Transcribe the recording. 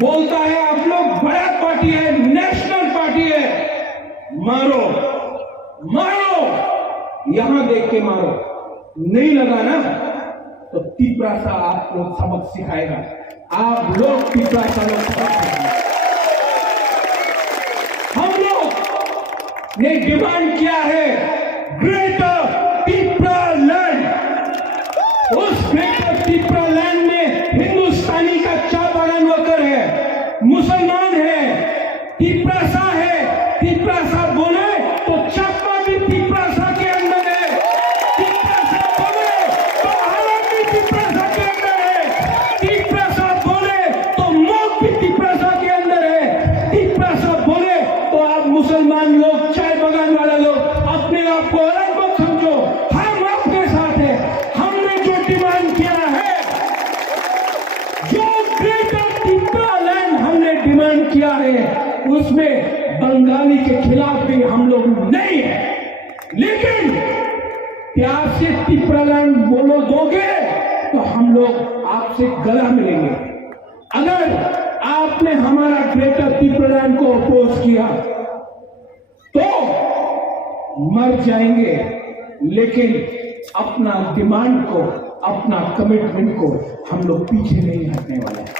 बोलता है आप लोग बड़ा पार्टी है, नेशनल पार्टी है, मारो मारो, यहां देख के मारो, नहीं लगा ना तो तिपरासा आपको सबक सिखाएगा। आप लोग तिपरासा लोग सबक सिखाएंगे। हम लोग ने डिमांड किया है ग्रेटर तिपरा लैंड। उस ग्रेटर तिपरा लैंड में हिंदुस्तानी का चाय बागान वर्कर है, मुसलमान है, तिपरासा है। तिपरासा बोले तो चकमा भी तिपरासा के अंदर है, तिपरासा बोले तो हालत भी तिपरासा के अंदर है, तिपरासा बोले तो मौत भी तिपरासा के अंदर है। तिपरासा बोले तो आप मुसलमान लोग, चाय बागान वाले लोग अपने आप को अलग मत समझो, हम आपके साथ है। हमने जो डिमांड किया है, जो ग्रेटर तिपरा लैंड हमने डिमांड किया है, उसमें बंगाली के खिलाफ भी हम लोग नहीं है। लेकिन प्यार से तिपरा लैंड बोलो दोगे तो हम लोग आपसे गला मिलेंगे। अगर आपने हमारा ग्रेटर तिपरा लैंड को अपोज किया तो मर जाएंगे, लेकिन अपना डिमांड को, अपना कमिटमेंट को हम लोग पीछे नहीं हटने वाले हैं।